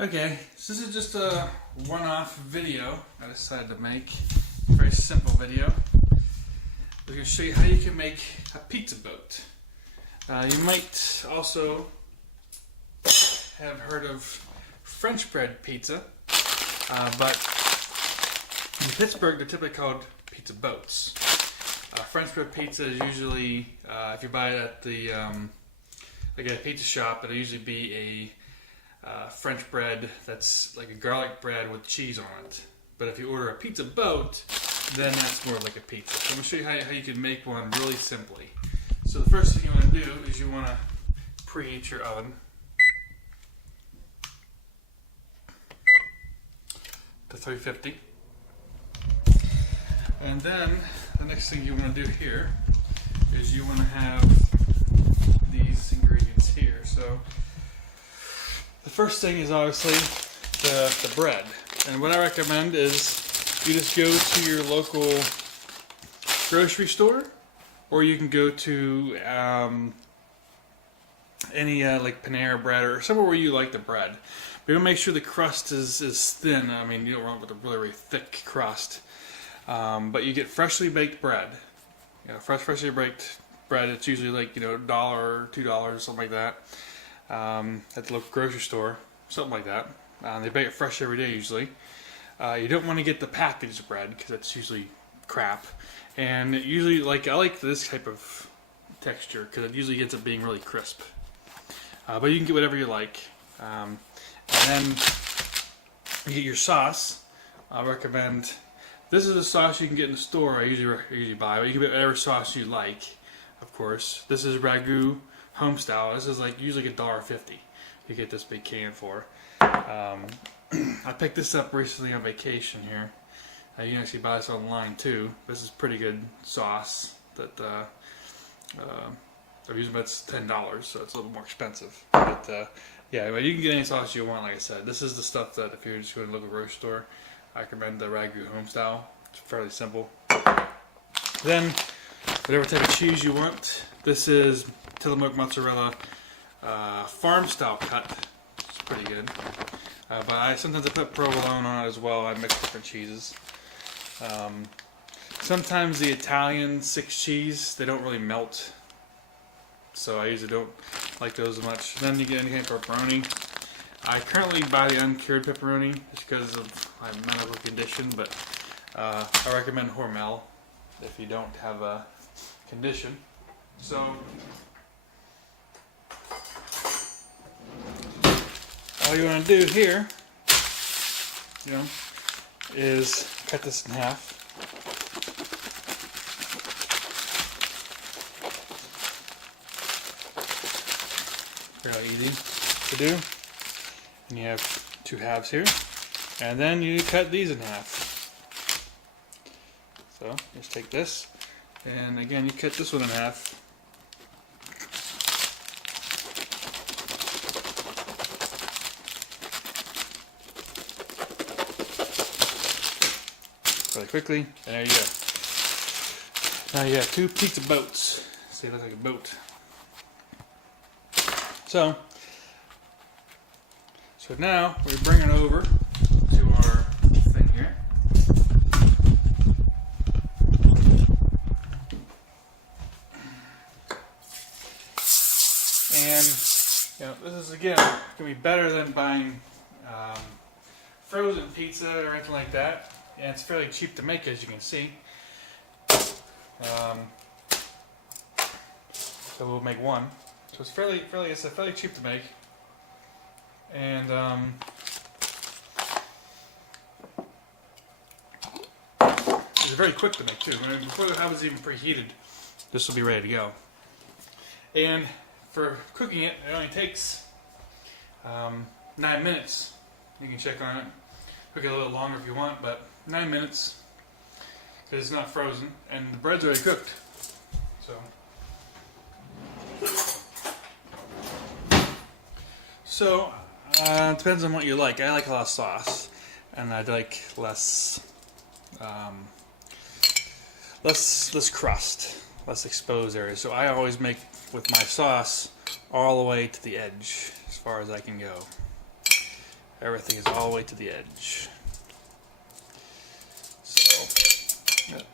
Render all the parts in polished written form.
Okay, so this is just a one-off video I decided to make. Very simple video. We're going to show you how you can make a pizza boat. You might also have heard of French bread pizza, but in Pittsburgh they're typically called pizza boats. French bread pizza is usually, if you buy it at the like at a pizza shop, it'll usually be a French bread that's like a garlic bread with cheese on it. But if you order a pizza boat, then that's more like a pizza. So I'm going to show you how you can make one really simply. So the first thing you want to do is you want to preheat your oven to 350. And then the next thing you want to do here is you want to have these ingredients here. So the first thing is obviously the bread. And what I recommend is you just go to your local grocery store, or you can go to any like Panera Bread or somewhere where you like the bread. But you want to make sure the crust is thin. I mean, you don't want it with a really, really thick crust. But you get freshly baked bread. You know, freshly baked bread. It's usually like, you know, $1 or $2, something like that. At the local grocery store, something like that. They bake it fresh every day usually. You don't want to get the packaged bread because that's usually crap. And it usually, I like this type of texture because it usually ends up being really crisp. But you can get whatever you like. And then you get your sauce. I recommend, this is a sauce you can get in the store. I usually buy, but you can get whatever sauce you like, of course. This is Ragu home style. This is like usually $1.50 you get this big can for. I picked this up recently on vacation here. You can actually buy this online too. This is pretty good sauce that I've used, but it's $10, so it's a little more expensive. But yeah, but you can get any sauce you want. Like I said, this is the stuff that if you're just going to look at a grocery store, I recommend the Ragu home style. It's fairly simple. Then whatever type of cheese you want. This is Tillamook mozzarella farm style cut. It's pretty good. But sometimes I put provolone on it as well. I mix different cheeses. Sometimes the Italian 6 cheese, they don't really melt, so I usually don't like those as much. Then you get any kind of pepperoni. I currently buy the uncured pepperoni just because of my medical condition, but I recommend Hormel if you don't have a condition. So all you want to do here, is cut this in half. Fairly easy to do. And you have 2 halves here, and then you cut these in half. So just take this, and again you cut this one in half. Really quickly, and there you go. Now you have 2 pizza boats. See, it looks like a boat. So now we bring it over to our thing here. And this is again going to be better than buying frozen pizza or anything like that. And it's fairly cheap to make, as you can see. So we'll make one. So it's fairly cheap to make, and it's very quick to make too. I mean, before the oven's even preheated, this will be ready to go. And for cooking it, it only takes 9 minutes. You can check on it. Cook it a little longer if you want, but 9 minutes because it's not frozen, and the bread's already cooked. So it depends on what you like. I like a lot of sauce, and I like less crust, less exposed area. So I always make with my sauce all the way to the edge, as far as I can go. everything is all the way to the edge. So, yep.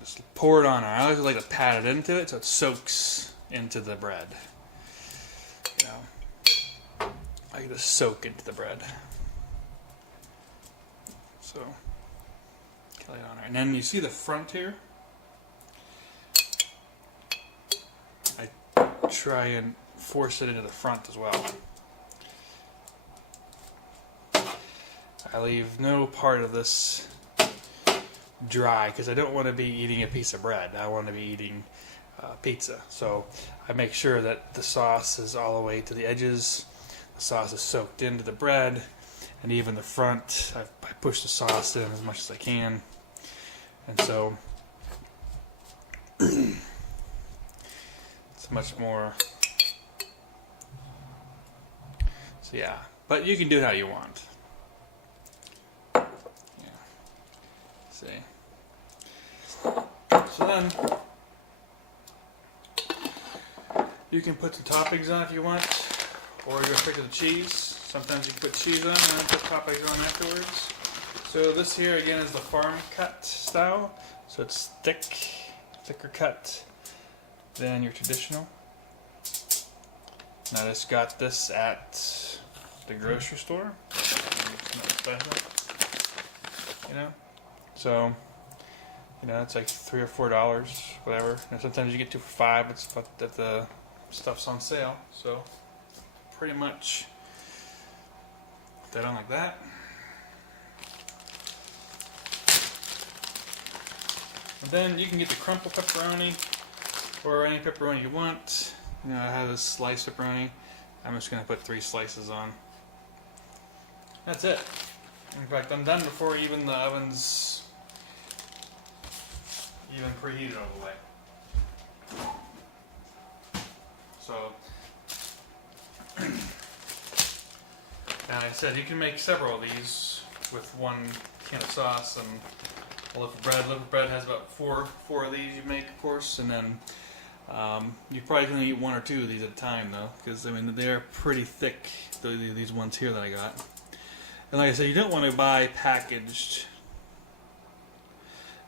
Just pour it on there. I always like to pat it into it so it soaks into the bread. You know, I like to soak into the bread. So, lay it on there. And then you see the front here? I try and force it into the front as well. I leave no part of this dry because I don't want to be eating a piece of bread. I want to be eating pizza. So I make sure that the sauce is all the way to the edges. The sauce is soaked into the bread. And even the front, I push the sauce in as much as I can. And so it's much more. So yeah, but you can do it how you want. Yeah. See. So then you can put the toppings on if you want, or you're gonna pick the cheese. Sometimes you can put cheese on and then put toppings on afterwards. So this here again is the farm cut style. So it's thicker cut than your traditional. And I just got this at the grocery store. You know? So, you know, it's like $3 or $4, whatever. And sometimes you get 2 for $5. It's but that the stuff's on sale. So pretty much put that on like that. And then you can get the crumple pepperoni or any pepperoni you want. You know, I have this sliced pepperoni. I'm just going to put 3 slices on. That's it. In fact, I'm done before even the oven's even preheated all the way. So, and like I said, you can make several of these with 1 can of sauce and a loaf of bread. A loaf of bread has about four of these you make, of course, and then you probably can only eat 1 or 2 of these at a time, though, because I mean they're pretty thick. These ones here that I got, and like I said, you don't want to buy packaged,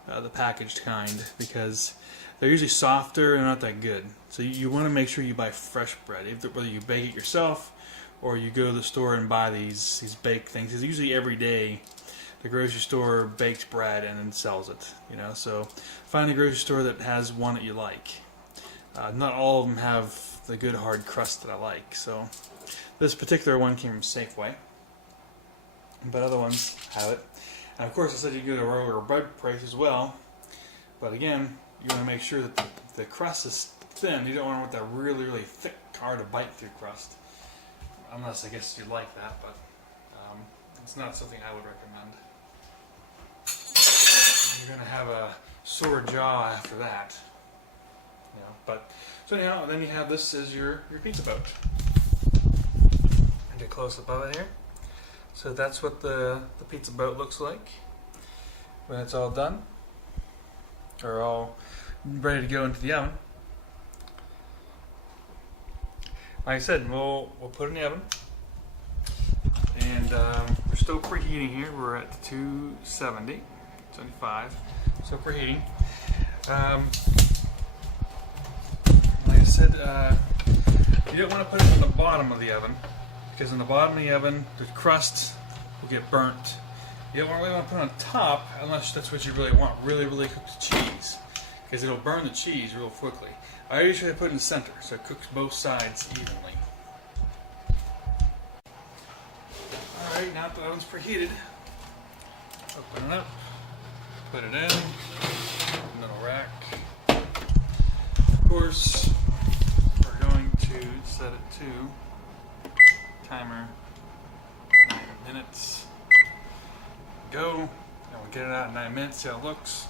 the packaged kind, because they're usually softer and not that good. So you want to make sure you buy fresh bread, whether you bake it yourself or you go to the store and buy these baked things. It's usually every day. The grocery store bakes bread and then sells it, you know. So find a grocery store that has one that you like. Not all of them have the good hard crust that I like. So this particular one came from Safeway, but other ones have it. And of course, I said you can go to a regular bread price as well. But again, you want to make sure that the crust is thin. You don't want that really, really thick, hard to bite through crust. Unless I guess you like that, but it's not something I would recommend. You're going to have a sore jaw after that. You know, but so anyhow, then you have this as your pizza boat. And get close up of it here. So that's what the pizza boat looks like when it's all done, or all ready to go into the oven. Like I said, we'll put it in the oven, and we're still preheating here. We're at 270, 75, so preheating. Like I said, you don't want to put it in the bottom of the oven, because in the bottom of the oven, the crust will get burnt. You don't really want to put it on top unless that's what you really want, really, really cooked cheese, because it'll burn the cheese real quickly. I usually put it in the center so it cooks both sides evenly. Alright, now that the oven's preheated, open it up, put it in, middle rack. Of course, we're going to set it to timer 9 minutes. Go, and we'll get it out in 9 minutes, see how it looks.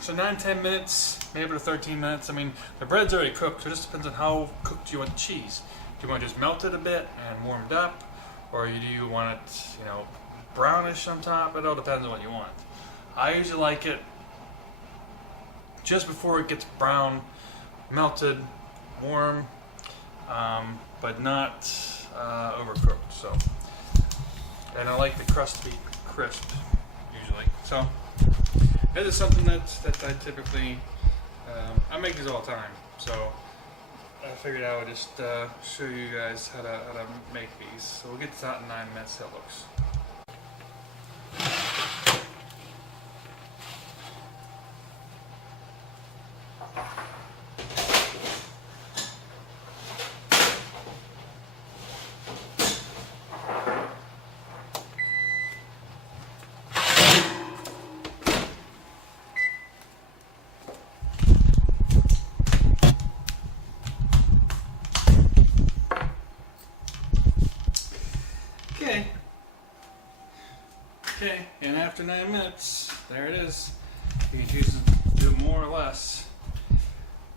So 9-10 minutes, maybe to 13 minutes. I mean, the bread's already cooked, so it just depends on how cooked you want the cheese. Do you want to just melt it a bit and warmed up, or do you want it, you know, brownish on top? It all depends on what you want. I usually like it just before it gets brown, melted, warm, but not overcooked. So, and I like the crust to be crisp usually. So, this is something that I typically I make these all the time. So, I figured I would just show you guys how to make these. So we'll get this out in 9 minutes. How it looks. Okay, and after 9 minutes, there it is. You can choose to do more or less,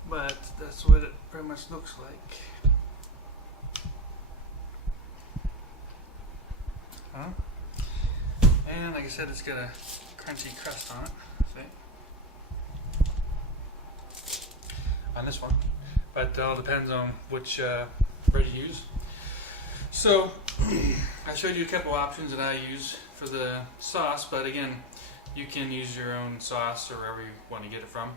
but that's what it pretty much looks like. And like I said, it's got a crunchy crust on it. See? On this one, but it all depends on which bread you use. So, I showed you a couple options that I use for the sauce, but again, you can use your own sauce or wherever you want to get it from.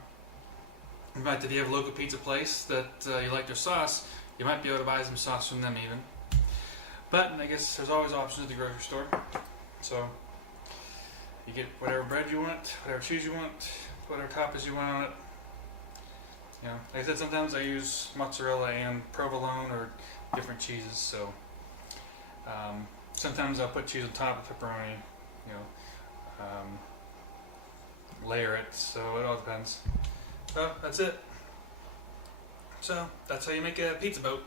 In fact, if you have a local pizza place that you like their sauce, you might be able to buy some sauce from them even. But I guess there's always options at the grocery store. So, you get whatever bread you want, whatever cheese you want, whatever toppings you want on it. You know, like I said, sometimes I use mozzarella and provolone or different cheeses, so sometimes I'll put cheese on top of pepperoni, you know, layer it, so it all depends. So that's it. So that's how you make a pizza boat.